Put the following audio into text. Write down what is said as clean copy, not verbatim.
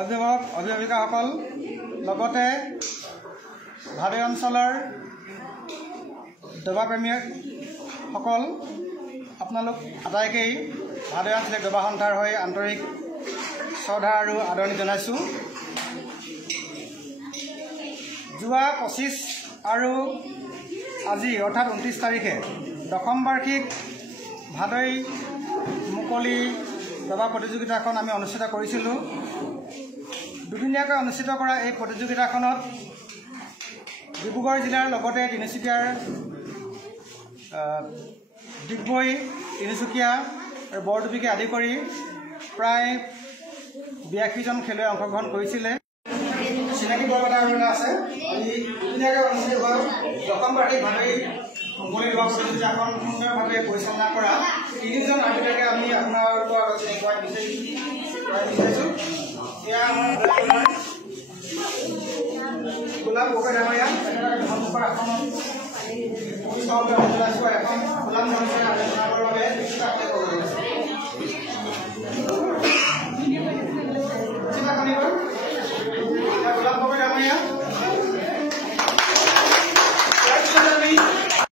অভিভাৱক অভিভাৱিকাসকল লগতে ভাদৈ অঞ্চলৰ দবাপ্ৰেমীসকল আপোনালোক আটাইকেই ভাদৈ আঞ্চলিক দবা সন্থাৰ হৈ আন্তৰিক শ্ৰদ্ধা আৰু আদৰণি জনাইছোঁ। যোৱা 25 আৰু আজি অৰ্থাৎ 29 তাৰিখে দশম বাৰ্ষিক ভাদৈ মুকলি দবা প্ৰতিযোগিতাখন আমি অনুষ্ঠিত কৰিছিলোঁ। দুদিনীয়াকৈ অনুষ্ঠিত কৰা এই প্ৰতিযোগিতাখনত ডিব্ৰুগড় জিলাৰ লগতে তিনিচুকীয়াৰ ডিগবৈ, তিনিচুকীয়া আৰু বৰডুবিকে আদি কৰি প্ৰায় 82জন খেলুৱৈ অংশগ্ৰহণ কৰিছিলে। চিনাকি বৰপেটা আৰু এটা আছে। আজি দুদিনীয়াকৈ অনুষ্ঠিত হোৱা দশম বাৰ্ষিক ভাদৈ মুকলি দবা প্ৰতিযোগিতাখন সুন্দৰভাৱে পৰিচালনা কৰা 3জন আৰ্টিষ্টকে আমি আপোনালোকৰ আগত চিনি পোৱাই বিচাৰিছোঁ। এয়া আমাৰ গোলাম গগৈ ডাঙৰীয়া, সন্মুখৰ আসনত এখন গোলাম মঞ্চৰ আলোচনাৰ বাবে